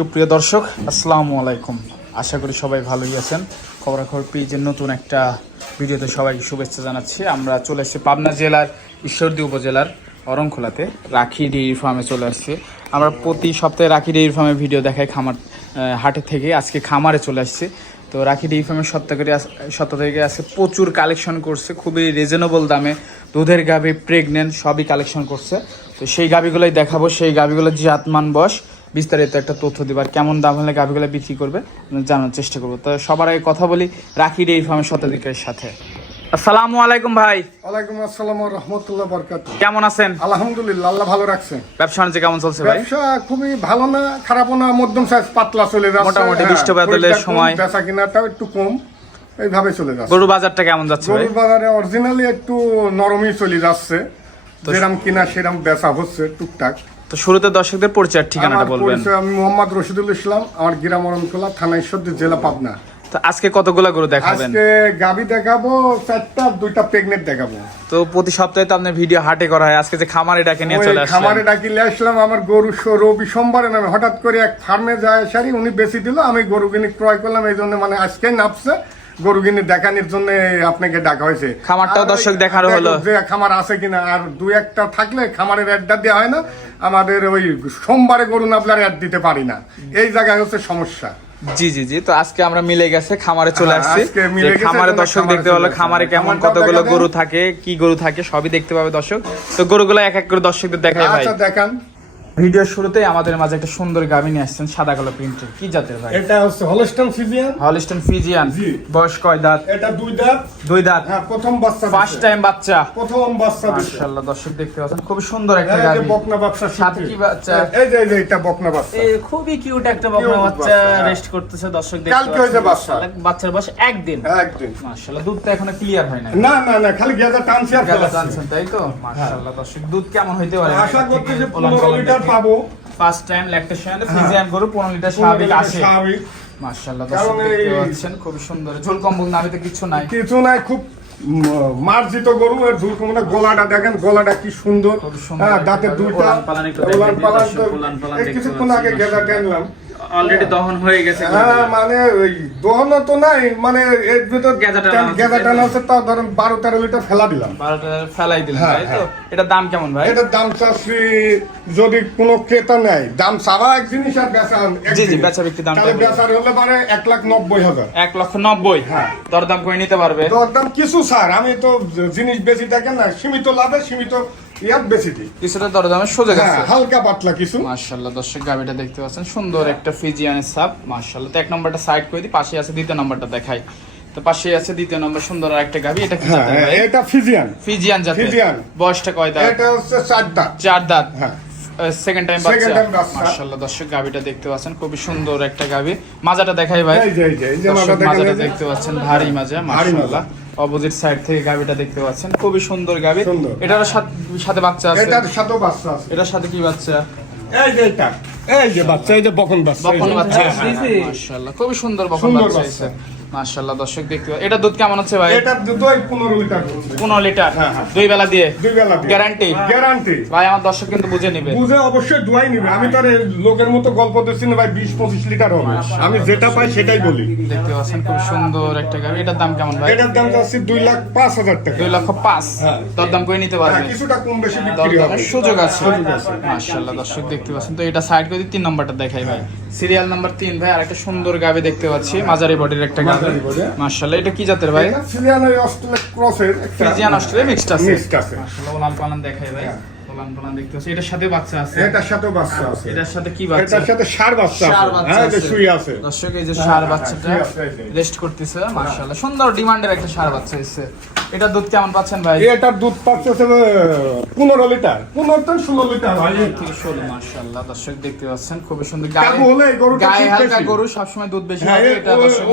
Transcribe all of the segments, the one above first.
সুপ্রিয় দর্শক, আসসালামু আলাইকুম। আশা করি সবাই ভালোই আছেন। খবরাখবর পেজের নতুন একটা ভিডিওতে সবাইকে শুভেচ্ছা জানাচ্ছি। আমরা চলে এসেছি পাবনা জেলার ঈশ্বরদী উপজেলার অরংখোলাতে, রাখি ডেইরি ফার্মে চলে আসছি। আমরা প্রতি সপ্তাহে রাখি ডেইরি ফার্মে ভিডিও দেখাই খামার হাটের থেকে। আজকে খামারে চলে আসছি। তো রাখি ডেইরি ফার্মের সত্তা করে সত্তা থেকে আজকে প্রচুর কালেকশন করছে, খুবই রিজনেবল দামে। দুধের গাভি প্রেগনেন্ট সবই কালেকশন করছে। তো সেই গাভিগুলোই দেখাবো। সেই গাভিগুলোর জাতমান বস বিস্তারিত একটা তথ্য দিবার কেমন দাম হলে গাভিগুলো বিক্রি করবে জানার চেষ্টা করব। তো সবার আগে কথা বলি রাখি ডেইরি ফার্মের শতাধিকের সাথে। আসসালামু আলাইকুম ভাই। ওয়ালাইকুম আসসালাম রহমতুল্লাহ বরকাত কেমন আছেন? আলহামদুলিল্লাহ আল্লাহ ভালো রাখছে। ব্যবসা বাণিজ্য কেমন চলছে ভাই? ব্যবসা খুবই ভালো না খারাপও না মধ্যম সাইজ পাতলা চলে যাচ্ছে। মোটামুটি হ্যাঁ, বৃষ্টি বাদলের সময়। বেচা কিনাটাও একটু কম এইভাবে চলে যাচ্ছে। গরু বাজারটা কেমন যাচ্ছে ভাই? গরুর বাজারে অরিজিনালি একটু নরমই চলে যাচ্ছে। যেরাম কিনা সেরাম বেচা হচ্ছে টুকটাক। তো শুরুতে দর্শকদের পরিচয় ঠিকানাটা বলবেন। আমি মোহাম্মদ রশিদুল ইসলাম আমার গ্রাম থানা ঈশ্বরদী জেলা পাবনা। তো আজকে কতগুলা গরু দেখাবেন? আজকে গাবি দেখাবো চারটা দুইটা প্রেগনেন্ট দেখাবো। তো প্রতি সপ্তাহে তো আপনার ভিডিও হাটে করা হয়। আজকে যে খামারে ডাকে নিয়ে চলে আসছেন খামারে ডাকিলে আসলাম আমার গরু রবি সোমবারে নামে। হঠাৎ করে এক ফার্মে যায় সারি উনি বেশি দিল আমি গরু কিনে ক্রয় করলাম এই জন্য মানে আজকে নাপছে গরু কিনে দেখানোর জন্য আপনাকে ডাকা হয়েছে। খামারটাও দর্শক ওই- দেখারও দেখো হলো। যে খামার আছে কিনা আর দু একটা থাকলে খামারের অ্যাডটা দেওয়া হয় না। আমাদের ওই সোমবারে গরু আপনার অ্যাড দিতে পারি না। এই জায়গায় হচ্ছে সমস্যা। জি জি জি তো আজকে আমরা মিলে গেছে খামারে চলে হ্যাঁ, আসছি। মিলে খামারে দর্শক দেখতে পারল খামারে কেমন কতগুলো গরু থাকে কি গরু থাকে সবই দেখতে পাবে দর্শক। তো গরুগুলো এক এক করে দর্শকদের দেখাই ভাই। আচ্ছা দেখান। ভিডিওর শুরুতেই আমাদের মাঝে একটা সুন্দর গাভী নিয়ে আসছেন সাদা কালো প্রিন্টের কি জাতের ভাই? এটা হচ্ছে হলস্টন ফিজিয়ান হলিস্টন ফিজিয়ান জি। বয়স কয় দাঁত? এটা দুই দাঁত। দুই দাঁত। হ্যাঁ প্রথম বাচ্চা ফার্স্ট টাইম বাচ্চা। প্রথম বাচ্চা মাশাআল্লাহ দর্শক দেখতে পাচ্ছেন খুব সুন্দর একটা এই যে গাভী বকনা বাচ্চা সাথে কি বাচ্চা? এই যে এই যে এটা বকনা বাচ্চা। এই খুবই কিউট একটা বকনা বাচ্চা বাচ্চা, হ্যাঁ। রেস্ট করতেছে দর্শক দেখতে কালকে হয়েছে বাচ্চা। বাচ্চার বয়স একদিন। একদিন। মাশাআল্লাহ দুধটা এখনও ক্লিয়ার হয় নাই। না না না খালি গেজা টানছি আর ফেলাচ্ছি। টানছেন তাই তো? মাশাআল্লাহ দর্শক দুধ কেমন হইতে পারে? আশা যে পনেরো লিটার পাবো। ফার্স্ট টাইম ল্যাকটেশন ফ্রিজিয়ান গরু 15 লিটার স্বাভাবিক আসে স্বাভাবিক। মাশাআল্লাহ দর্শক দেখতে পাচ্ছেন খুব সুন্দর। ঝোল কম্বল নামে তো কিছু নাই। কিছু নাই খুব মার্জিত গরু আর ঝুল কম্বল গলাটা দেখেন গলাটা কি সুন্দর। হ্যাঁ দাঁতের। দুইটা পালান পালান কিছুক্ষণ আগে গেজা কেনলাম টানলাম। অলরেডি দহন হয়ে গেছে। হ্যাঁ মানে ওই দহন তো নাই মানে এর ভিতর গেজা টানা ধরেন বারো তেরো লিটার ফেলা দিলাম। বারোটা ফেলাই দিলেন হ্যাঁ, তাই তো? হ্যাঁ। এটার দাম কেমন ভাই? এটার দাম চাচ্ছি যদি কোনো ক্রেতা নেয় দাম চাওয়া এক জিনিস আর বেচা জি, জি, বেচা বিক্রি দামটা তাহলে বেচার হলে পারে এক লাখ নব্বই হাজার। এক লক্ষ নব্বই? হ্যাঁ। দরদাম করে নিতে পারবে? দরদাম কিছু স্যার আমি তো জিনিস বেশি দেখেন না সীমিত লাভে সীমিত ইয়াত বেশি দিই। কিছুটা দরদামের সোজা গেছে। হালকা পাতলা কিছু। মার্শাল্লাহ দর্শক গাবিটা দেখতে পাচ্ছেন সুন্দর একটা ফিজিয়ানের সাপ মার্শাল্লাহ তো এক নম্বরটা সাইড করে দিই পাশে আছে দ্বিতীয় নম্বরটা দেখাই। তো পাশে আছে দ্বিতীয় নম্বর সুন্দর আর গাবি এটা কি জাতের ভাই? এটা ফিজিয়ান ফিজিয়ান জাতের। ফিজিয়ান। বয়সটা কয় দাঁত? এটা হচ্ছে চার দাঁত। চার দাঁত। হ্যাঁ। সেকেন্ড টাইম বাচ্চা। Time দর্শক গাবিটা দেখতে পাচ্ছেন খুবই সুন্দর একটা গাবি। মাজাটা দেখাই ভাই। এই যে এই যে মাজাটা দেখতে পাচ্ছেন ভারী মাজা ভারী মাশাআল্লাহ। অপোজিট সাইড থেকে গাবিটা দেখতে পাচ্ছেন। খুবই সুন্দর গাবি এটার সাথে সাথে বাচ্চা আছে? এটার সাথেও বাচ্চা আছে। এটার সাথে কি বাচ্চা? এই যে এটা। এই যে বাচ্চা এই যে বকন বাচ্চা। বকন বাচ্চা। হ্যাঁ, হ্যাঁ, হ্যাঁ। মাশাআল্লাহ। খুবই সুন্দর বকন বাচ্চা বাচ্চা। আছে মাশাআল্লাহ দর্শক দেখতে এটা দুধ কেমন হচ্ছে ভাই? এটার দুধই পনেরো লিটার 15 লিটার? হ্যাঁ, হ্যাঁ। দুই বেলা দিয়ে? দুই বেলা দিয়ে। গ্যারান্টি গ্যারান্টি ভাই আমার দর্শক কিন্তু বুঝে নিবে। বুঝে অবশ্যই দুয়াই নিবে। আমি তার লোকের মতো গল্প দিচ্ছি না ভাই বিশ পঁচিশ লিটার হবে। আমি যেটা পাই সেটাই বলি। দেখতে পাচ্ছেন খুব সুন্দর একটা গাড়ি। এটার দাম কেমন ভাই? এটার দাম যাচ্ছে দুই লাখ পাঁচ হাজার টাকা। দুই লক্ষ পাঁচ? হ্যাঁ। দরদাম করে নিতে পারবে? হ্যাঁ, কিছুটা কম বেশি বিক্রি হবে। সুযোগ আছে। মাশাআল্লাহ দর্শক দেখতে পাচ্ছেন। তো এটা সাইড করে দিই তিন নম্বরটা দেখাই ভাই। সিরিয়াল নাম্বার তিন ভাই আর একটা সুন্দর গাবে দেখতে পাচ্ছি। মাঝারি বডির একটা গাবে। মাশাআল্লাহ। এটা কি জাতের ভাই? এটা সিরিয়ান অস্ট্রেলিয়া ক্রসের একটা ফ্রিজিয়ান অস্ট্রেলিয়া মিক্সড আছে। মিক্সড আছে। মাশাআল্লাহ ওলাম পালান দেখাই ভাই। হ্যাঁ। ওলান দেখতে পাচ্ছি। এটার সাথে বাচ্চা আছে? এটার সাথেও বাচ্চা আছে। এটার সাথে কি বাচ্চা? এটার সাথে সার বাচ্চা আছে। হ্যাঁ এই শুয়ে আছে। দর্শক এই যে সার হ্যাঁ, বাচ্চাটা ঠিক আছে, এই যে। রেস্ট করতেছে মাশাআল্লাহ। সুন্দর ডিমান্ডের একটা সার বাচ্চা এসেছে। এটা দুধ কেমন পাচ্ছেন ভাই? এটার দুধ পাচ্ছে হচ্ছে পনেরো লিটার। পনেরো থেকে ষোলো লিটার হয়। থেকে ষোলো মাশাআল্লাহ। দর্শক দেখতে পাচ্ছেন খুবই সুন্দর। হলে গায়ে হালকা বেশি। গরু সবসময় দুধ বেশি হ্যাঁ এটা দর্শক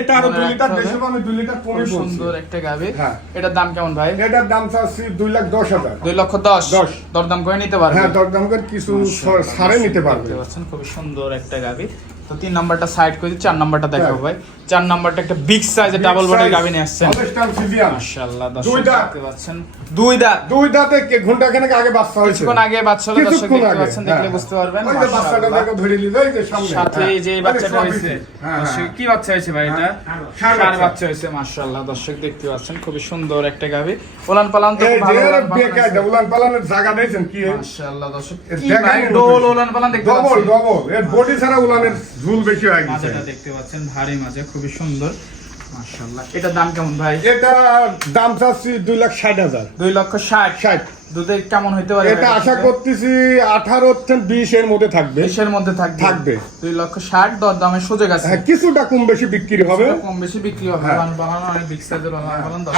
এটা আরও মনে লিটার বেশি লিটার খুব সুন্দর একটা গাবি। হ্যাঁ। এটার দাম কেমন ভাই? এটার দাম চাচ্ছি দুই লাখ দশ হাজার। দুই লক্ষ দশ? দশ। দরদাম করে নিতে পারবে। হ্যাঁ দরদাম করে কিছু সারে নিতে পারবে। দেখতে পাচ্ছেন খুবই সুন্দর একটা গাবি তো তিন নাম্বারটা সাইড করে চার নাম্বারটা দেখাবো হ্যাঁ। ভাই। চার নাম্বারটা একটা বিগ সাইজের ডাবল বডির গাবি নিয়ে আসছেন। হলস্টাইন ফিজিয়ান মাশাআল্লাহ দুই দর্শক। দেখতে পাচ্ছেন। দুই দাঁত। দুই দাঁতে ঘণ্টা খানেক আগে বাচ্চা হয়েছে। কিছুক্ষণ আগে বাচ্চা হলো দর্শক দেখতে পাচ্ছেন দেখলে হ্যাঁ। বুঝতে পারবেন ওই যে বাচ্চাটা দেখো ধরে নিল, এই যে সামনে। সাথে এই যে হ্যাঁ। বাচ্চাটা হয়েছে। হ্যাঁ, হ্যাঁ। কি বাচ্চা হয়েছে ভাই এটা? ষাঁড় বাচ্চা। হয়েছে মাশাআল্লাহ দর্শক দেখতে পাচ্ছেন খুবই সুন্দর একটা গাবি ওলান পালান তো খুব ভালো ওলান বেকায় আছে। উলান পালানের জায়গা দিয়েছেন কি? মাশাআল্লাহ দর্শক নেই ডোল ওলান পালান দেখতে ডবল পাচ্ছেন। ডবল। ডবল এর বডি ছাড়া ওলানের ঝুল বেশি হয়ে গেছে। দেখতে পাচ্ছেন ভারী মাঝে খুবই সুন্দর। মাশাআল্লাহ। এটার দাম কেমন ভাই? এটা দাম চাচ্ছি দুই লাখ ষাট হাজার। দুই লক্ষ ষাট। ষাট। দুধে কেমন হইতে পারে এটা আশা করতেছি আঠারো বিশ এর মধ্যে থাকবে। দেশের মধ্যে থাকবে। থাকবে। দুই লক্ষ ষাট দর দামের সুযোগ আছে। হ্যাঁ কিছুটা কম বেশি বিক্রি হবে। কম বেশি বিক্রি হবে। হ্যাঁ। পালান অনেক বিগ সাইজের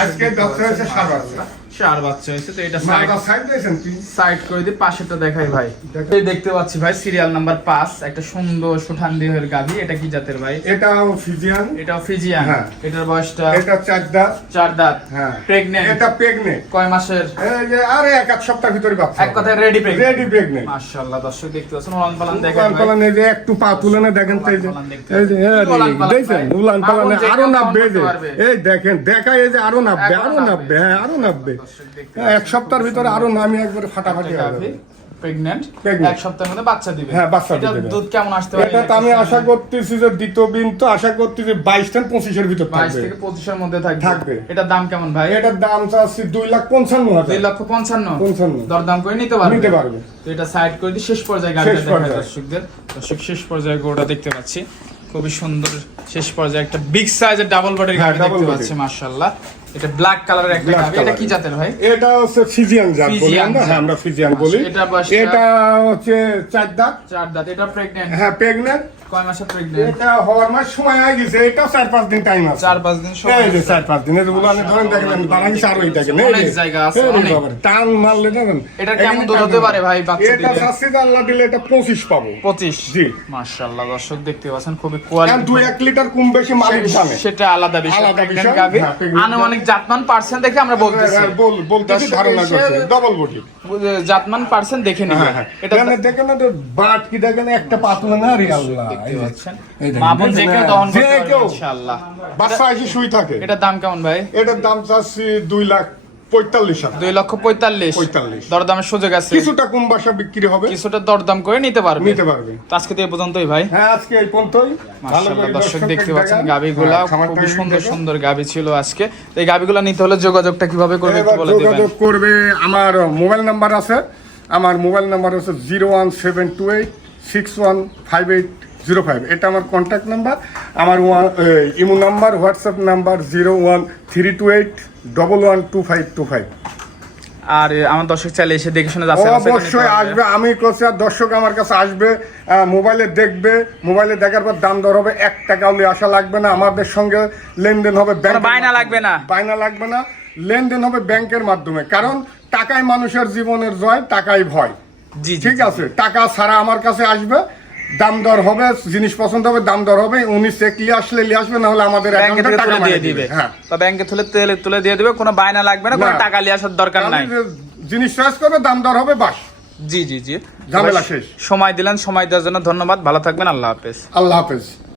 আজকে দেখতে হয়েছে। ষাঁড় মাশাআল্লাহ। ষাঁড় বাচ্চা হয়েছে তো এটা সাইড সাইড দিয়েছেন সাইড করে দিয়ে পাশেরটা দেখাই ভাই। এই দেখতে পাচ্ছি ভাই সিরিয়াল নাম্বার পাঁচ একটা সুন্দর সুঠান দেহের গাভি। এটা কি জাতের ভাই? এটা ফিজিয়ান এটা ফিজিয়ান হ্যাঁ। এটার বয়সটা? এটা চার দাঁত। চার দাঁত। হ্যাঁ। প্রেগনেন্ট এটা প্রেগনে কয় মাসের? আরে এক সপ্তাহের ভিতরে বাচ্চা এক কথায় রেডি প্রেগনেন্ট রেডি মাশাআল্লাহ দর্শক দেখতে পাচ্ছেন ওলান পালান দেখেন পালান এই যে একটু পা তুলে না দেখেন তাই যে এই যে দেখেন পালান আরও নাববে এই যে। এই দেখেন এই যে আরও নাববে আরও নাববে। হ্যাঁ আরও নাববে। এক সপ্তাহের ভিতরে আরও নামি একবার ফাটাফাটি হয়ে Pregnant। এক সপ্তাহের মধ্যে বাচ্চা দিবে। হ্যাঁ, বাচ্চা দিবে। দুধ কেমন আসতে পারে? এটা আমি আশা করতেছি যে দ্বিতীয় দিন তো আশা করতেছি বাইশ থেকে পঁচিশের ভিতর বাইশ থাকবে থেকে পঁচিশের মধ্যে থাকবে। থাকবে। এটার দাম কেমন ভাই? এটার দাম চাচ্ছি দুই লাখ পঞ্চান্ন দুই হাজার লক্ষ পঞ্চান্ন। পঞ্চান্ন। দরদাম করে নিতে পারবে। নিতে পারবে। তো এটা সাইড করে দিয়ে শেষ পর্যায়ে গাড়িটা দর্শকদের। দর্শক শেষ পর্যায়ে গোটা দেখতে পাচ্ছি। খুবই সুন্দর শেষ পর্যায়ে একটা বিগ সাইজের ডাবল বডির গাড়ি দেখতে পাচ্ছি মাশাআল্লাহ। এটা ব্ল্যাক কালারের একটা এটা কি জাতের ভাই? এটা হচ্ছে ফিজিয়ান জাত বলি আমরা হ্যাঁ আমরা ফিজিয়ান বলি। এটা এটা হচ্ছে চার দাঁত। চার দাঁত। এটা প্রেগনেন্ট হ্যাঁ প্রেগনেন্ট কয় মাসে প্রেগনেন্ট এটা হওয়ার মাস সময় হয়ে গেছে। এটা চার পাঁচ দিন টাইম আছে। চার পাঁচ দিন সময় এই যে আছে। চার পাঁচ দিন। ধরেন আমি এইটাকে অনেক জায়গা আছে, অনেক। টান মারলে দেখেন এটা কেমন দুধ হতে পারে ভাই বাচ্চা এটা দিলে? যে আল্লাহ দিলে এটা পঁচিশ পাবো। পঁচিশ? জি। মাশাআল্লাহ দর্শক দেখতে পাচ্ছেন খুবই কোয়ালিটি দুই এক লিটার কম বেশি মালিক জানে। সেটা আলাদা বিষয়। আলাদা বিষয়, গাভী। হ্যাঁ, pregnant জাতমান পার্সেন্ট দেখে আমরা বলতেছি। হ্যাঁ, বল- বলতেছি ধারণা এসে- করছে ডবল বডি জাতমান পার্সেন্ট দেখে হ্যাঁ হ্যাঁ। এটা দেখেন না তো বাট কি দেখেন একটা পাতলা না রে আল্লাহ যে। কেউ হ্যাঁ, দহন করতে ইনশাআল্লাহ। বাচ্চা এসে শুই থাকে। এটার দাম কেমন ভাই? এটার দাম চাচ্ছি দুই লাখ পঁয়তাল্লিশ দুই লক্ষ পঁয়তাল্লিশ। পঁয়তাল্লিশ। দরদামের সুযোগ আছে। কিছুটা কম বাসা বিক্রি হবে। কিছুটা দরদাম করে নিতে পারবে। নিতে পারবে। তো আজকে তো এই পর্যন্তই ভাই। হ্যাঁ আজকে এই পর্যন্তই। দর্শক দেখতে পাচ্ছেন। গাবিগুলা। হ্যাঁ, খুবই সুন্দর সুন্দর গাবি ছিল আজকে। এই গাবিগুলা নিতে হলে যোগাযোগটা কীভাবে করবে একটু বলে দিবেন। যোগাযোগ করবে আমার মোবাইল নাম্বার আছে। আমার মোবাইল নাম্বার হচ্ছে zero one seven two eight six one five eight zero five. এটা আমার কন্ট্যাক্ট নাম্বার আমার one- imo number WhatsApp number zero one three two eight double one two five two five. আর আমার দর্শক চাইলে এসে দেখে শুনে যাচ্ছে অবশ্যই আসবে। আমি করছি আর দর্শক আমার কাছে আসবে মোবাইলে দেখবে। মোবাইলে দেখার পর দাম দর হবে এক টাকা হলে আসা লাগবে না। আমাদের সঙ্গে লেনদেন হবে বায়না লাগবে না। বায়না লাগবে না। লেনদেন হবে ব্যাংকের মাধ্যমে। কারণ টাকাই মানুষের জীবনের জয় টাকাই ভয়। জি ঠিক আছে? টাকা ছাড়া আমার কাছে আসবে। দাম দর হবে জিনিস পছন্দ হবে দাম দর হবে উনি চেক নিয়ে আসলে নিয়ে আসবে না হলে আমাদের ব্যাংকে টাকা দিয়ে দিবে। হ্যাঁ। বা ব্যাংকে তুলে তেলে তুলে দিয়ে দিবে কোনো বায়না লাগবে না কোনো টাকা নিয়ে আসার দরকার নাই। জিনিস চয়েস করবে দাম দর হবে বাস। জি জি জি। ঝামেলা শেষ। সময় দিলেন সময় দেওয়ার জন্য ধন্যবাদ ভালো থাকবেন আল্লাহ হাফেজ। আল্লাহ হাফেজ।